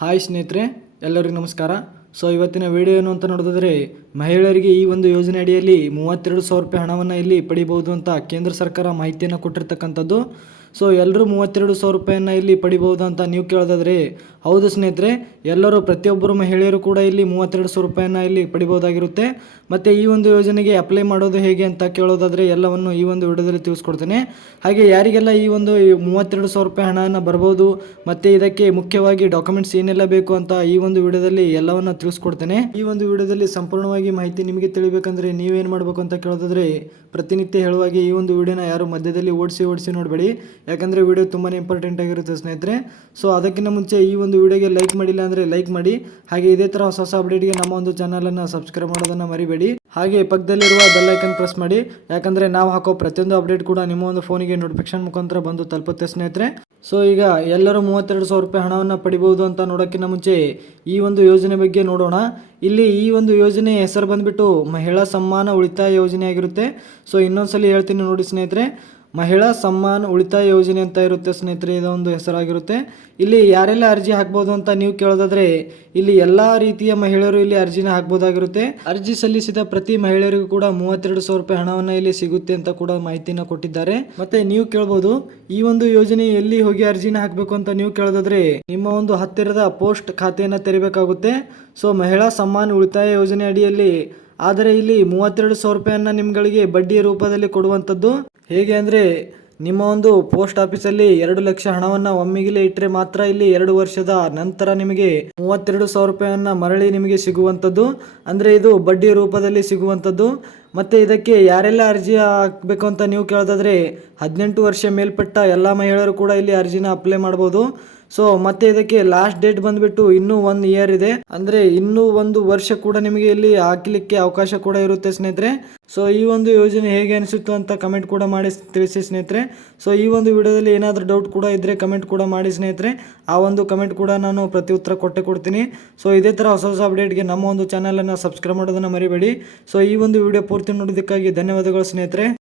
Hi ಸ್ನೇಹಿತರೆ, ಎಲ್ಲರಿಗೂ ನಮಸ್ಕಾರ. ಸೊ ಇವತ್ತಿನ ವಿಡಿಯೋ ಏನು ಅಂತ ನೋಡಿದ್ರೆ ಮಹಿಳೆಯರಿಗೆ ಈ ಒಂದು ಯೋಜನೆ ಅಡಿಯಲ್ಲಿ ಮೂವತ್ತೆರಡು ಸಾವಿರ ರೂಪಾಯಿ ಹಣವನ್ನು ಇಲ್ಲಿ ಪಡಿಬಹುದು ಅಂತ ಕೇಂದ್ರ ಸರ್ಕಾರ ಮಾಹಿತಿಯನ್ನು ಕೊಟ್ಟಿರ್ತಕ್ಕಂಥದ್ದು. ಸೊ ಎಲ್ಲರೂ ಮೂವತ್ತೆರಡು ಸಾವಿರ ರೂಪಾಯಿಯನ್ನು ಇಲ್ಲಿ ಪಡಿಬೋದು ಅಂತ ನೀವು ಕೇಳೋದಾದ್ರೆ, ಹೌದು ಸ್ನೇಹಿತರೆ, ಎಲ್ಲರೂ ಪ್ರತಿಯೊಬ್ಬರು ಮಹಿಳೆಯರು ಕೂಡ ಇಲ್ಲಿ ಮೂವತ್ತೆರಡು ಸಾವಿರ ರೂಪಾಯಿಯನ್ನು ಇಲ್ಲಿ ಪಡಿಬೋದಾಗಿರುತ್ತೆ ಮತ್ತು ಈ ಒಂದು ಯೋಜನೆಗೆ ಅಪ್ಲೈ ಮಾಡೋದು ಹೇಗೆ ಅಂತ ಕೇಳೋದಾದರೆ, ಎಲ್ಲವನ್ನು ಈ ಒಂದು ವಿಡಿಯೋದಲ್ಲಿ ತಿಳಿಸ್ಕೊಡ್ತೇನೆ. ಹಾಗೆ ಯಾರಿಗೆಲ್ಲ ಈ ಒಂದು ಮೂವತ್ತೆರಡು ಸಾವಿರ ರೂಪಾಯಿ ಹಣವನ್ನು ಬರ್ಬೋದು, ಮತ್ತು ಇದಕ್ಕೆ ಮುಖ್ಯವಾಗಿ ಡಾಕ್ಯುಮೆಂಟ್ಸ್ ಏನೆಲ್ಲ ಬೇಕು ಅಂತ ಈ ಒಂದು ವಿಡಿಯೋದಲ್ಲಿ ಎಲ್ಲವನ್ನು ತಿಳಿಸ್ಕೊಡ್ತೇನೆ. ಈ ಒಂದು ವಿಡಿಯೋದಲ್ಲಿ ಸಂಪೂರ್ಣವಾಗಿ ಮಾಹಿತಿ ನಿಮಗೆ ತಿಳಿಬೇಕಂದ್ರೆ ನೀವೇನು ಮಾಡಬೇಕು ಅಂತ ಕೇಳೋದಾದ್ರೆ, ಪ್ರತಿನಿತ್ಯ ಹೇಳುವಾಗೆ ಈ ಒಂದು ವಿಡಿಯೋನ ಯಾರು ಮಧ್ಯದಲ್ಲಿ ಓಡಿಸಿ ಓಡಿಸಿ ನೋಡಬೇಡಿ. ಯಾಕಂದರೆ ವಿಡಿಯೋ ತುಂಬಾ ಇಂಪಾರ್ಟೆಂಟ್ ಆಗಿರುತ್ತೆ ಸ್ನೇಹಿತರೆ. ಸೊ ಅದಕ್ಕಿಂತ ಮುಂಚೆ ಈ ಒಂದು ವಿಡಿಯೋಗೆ ಲೈಕ್ ಮಾಡಿಲ್ಲ ಅಂದರೆ ಲೈಕ್ ಮಾಡಿ. ಹಾಗೆ ಇದೇ ಥರ ಹೊಸ ಹೊಸ ಅಪ್ಡೇಟ್ಗೆ ನಮ್ಮ ಒಂದು ಚಾನಲನ್ನು ಸಬ್ಸ್ಕ್ರೈಬ್ ಮಾಡೋದನ್ನು ಮರಿಬೇಡಿ. ಹಾಗೆ ಪಕ್ಕದಲ್ಲಿರುವ ಬೆಲ್ಲೈಕನ್ ಪ್ರೆಸ್ ಮಾಡಿ. ಯಾಕಂದರೆ ನಾವು ಹಾಕೋ ಪ್ರತಿಯೊಂದು ಅಪ್ಡೇಟ್ ಕೂಡ ನಿಮ್ಮ ಒಂದು ಫೋನಿಗೆ ನೋಟಿಫಿಕೇಶನ್ ಮುಖಾಂತರ ಬಂದು ತಲುಪುತ್ತೆ ಸ್ನೇಹಿತರೆ. ಸೊ ಈಗ ಎಲ್ಲರೂ ಮೂವತ್ತೆರಡು ಸಾವಿರ ರೂಪಾಯಿ ಹಣವನ್ನು ಪಡಿಬಹುದು ಅಂತ ನೋಡೋಕ್ಕಿಂತ ಮುಂಚೆ ಈ ಒಂದು ಯೋಜನೆ ಬಗ್ಗೆ ನೋಡೋಣ. ಇಲ್ಲಿ ಈ ಒಂದು ಯೋಜನೆ ಹೆಸರು ಬಂದುಬಿಟ್ಟು ಮಹಿಳಾ ಸಮ್ಮಾನ ಉಳಿತಾಯ ಯೋಜನೆ ಆಗಿರುತ್ತೆ. ಸೊ ಇನ್ನೊಂದ್ಸಲಿ ಹೇಳ್ತೀನಿ ನೋಡಿ ಸ್ನೇಹಿತರೆ. ಮಹಿಳಾ ಸಮ್ಮಾನ್ ಉಳಿತಾಯ ಯೋಜನೆ ಅಂತ ಇರುತ್ತೆ ಸ್ನೇಹಿತರೆ, ಇದೊಂದು ಹೆಸರಾಗಿರುತ್ತೆ. ಇಲ್ಲಿ ಯಾರೆಲ್ಲ ಅರ್ಜಿ ಹಾಕ್ಬೋದು ಅಂತ ನೀವು ಕೇಳೋದಾದ್ರೆ, ಇಲ್ಲಿ ಎಲ್ಲ ರೀತಿಯ ಮಹಿಳೆಯರು ಇಲ್ಲಿ ಅರ್ಜಿನ ಹಾಕ್ಬೋದಾಗಿರುತ್ತೆ. ಅರ್ಜಿ ಸಲ್ಲಿಸಿದ ಪ್ರತಿ ಮಹಿಳೆಯರಿಗೂ ಕೂಡ ಮೂವತ್ತೆರಡು ಸಾವಿರ ರೂಪಾಯಿ ಹಣವನ್ನು ಇಲ್ಲಿ ಸಿಗುತ್ತೆ ಅಂತ ಕೂಡ ಮಾಹಿತಿನ ಕೊಟ್ಟಿದ್ದಾರೆ. ಮತ್ತೆ ನೀವು ಕೇಳ್ಬೋದು, ಈ ಒಂದು ಯೋಜನೆ ಎಲ್ಲಿ ಹೋಗಿ ಅರ್ಜಿನ ಹಾಕಬೇಕು ಅಂತ ನೀವು ಕೇಳೋದಾದ್ರೆ, ನಿಮ್ಮ ಒಂದು ಹತ್ತಿರದ ಪೋಸ್ಟ್ ಖಾತೆಯನ್ನು ತೆರಿಬೇಕಾಗುತ್ತೆ. ಸೊ, ಮಹಿಳಾ ಸಮ್ಮಾನ್ ಉಳಿತಾಯ ಯೋಜನೆ ಅಡಿಯಲ್ಲಿ, ಆದರೆ ಇಲ್ಲಿ ಮೂವತ್ತೆರಡು ಸಾವಿರ ರೂಪಾಯಿಯನ್ನ ನಿಮ್ಗಳಿಗೆ ಬಡ್ಡಿ ರೂಪದಲ್ಲಿ ಕೊಡುವಂಥದ್ದು. ಹೇಗೆ ಅಂದರೆ, ನಿಮ್ಮ ಒಂದು ಪೋಸ್ಟ್ ಆಫೀಸಲ್ಲಿ ಎರಡು ಲಕ್ಷ ಹಣವನ್ನು ಒಮ್ಮಿಗಿಲೇ ಇಟ್ಟರೆ ಮಾತ್ರ ಇಲ್ಲಿ ಎರಡು ವರ್ಷದ ನಂತರ ನಿಮಗೆ ಮೂವತ್ತೆರಡು ಸಾವಿರ ರೂಪಾಯಿಯನ್ನು ಮರಳಿ ನಿಮಗೆ ಸಿಗುವಂಥದ್ದು. ಅಂದರೆ ಇದು ಬಡ್ಡಿ ರೂಪದಲ್ಲಿ ಸಿಗುವಂಥದ್ದು. ಮತ್ತು ಇದಕ್ಕೆ ಯಾರೆಲ್ಲ ಅರ್ಜಿ ಹಾಕಬೇಕು ಅಂತ ನೀವು ಕೇಳೋದಾದರೆ ಹದಿನೆಂಟು ವರ್ಷ ಮೇಲ್ಪಟ್ಟ ಎಲ್ಲ ಮಹಿಳೆಯರು ಕೂಡ ಇಲ್ಲಿ ಅರ್ಜಿನ ಅಪ್ಲೈ ಮಾಡ್ಬೋದು. ಸೊ ಮತ್ತೆ ಇದಕ್ಕೆ ಲಾಸ್ಟ್ ಡೇಟ್ ಬಂದ್ಬಿಟ್ಟು ಇನ್ನೂ ಒನ್ ಇಯರ್ ಇದೆ. ಅಂದ್ರೆ ಇನ್ನೂ ಒಂದು ವರ್ಷ ಕೂಡ ನಿಮಗೆ ಇಲ್ಲಿ ಹಾಕಲಿಕ್ಕೆ ಅವಕಾಶ ಕೂಡ ಇರುತ್ತೆ ಸ್ನೇಹಿತರೆ. ಸೊ ಈ ಒಂದು ಯೋಜನೆ ಹೇಗೆ ಅನಿಸುತ್ತು ಅಂತ ಕಮೆಂಟ್ ಕೂಡ ಮಾಡಿ ತಿಳಿಸಿ ಸ್ನೇಹಿತರೆ. ಸೊ ಈ ಒಂದು ವಿಡಿಯೋದಲ್ಲಿ ಏನಾದರೂ ಡೌಟ್ ಕೂಡ ಇದ್ದರೆ ಕಮೆಂಟ್ ಕೂಡ ಮಾಡಿ ಸ್ನೇಹಿತರೆ. ಆ ಒಂದು ಕಮೆಂಟ್ ಕೂಡ ನಾನು ಪ್ರತಿ ಉತ್ತರ ಕೊಟ್ಟೆ ಕೊಡ್ತೀನಿ. ಸೊ ಇದೇ ಥರ ಹೊಸ ಹೊಸ ಅಪ್ಡೇಟ್ಗೆ ನಮ್ಮ ಒಂದು ಚಾನಲನ್ನು ಸಬ್ಸ್ಕ್ರೈಬ್ ಮಾಡೋದನ್ನು ಮರಿಬೇಡಿ. ಸೊ ಈ ಒಂದು ವಿಡಿಯೋ ಪೂರ್ತಿ ನೋಡೋದಕ್ಕಾಗಿ ಧನ್ಯವಾದಗಳು ಸ್ನೇಹಿತರೆ.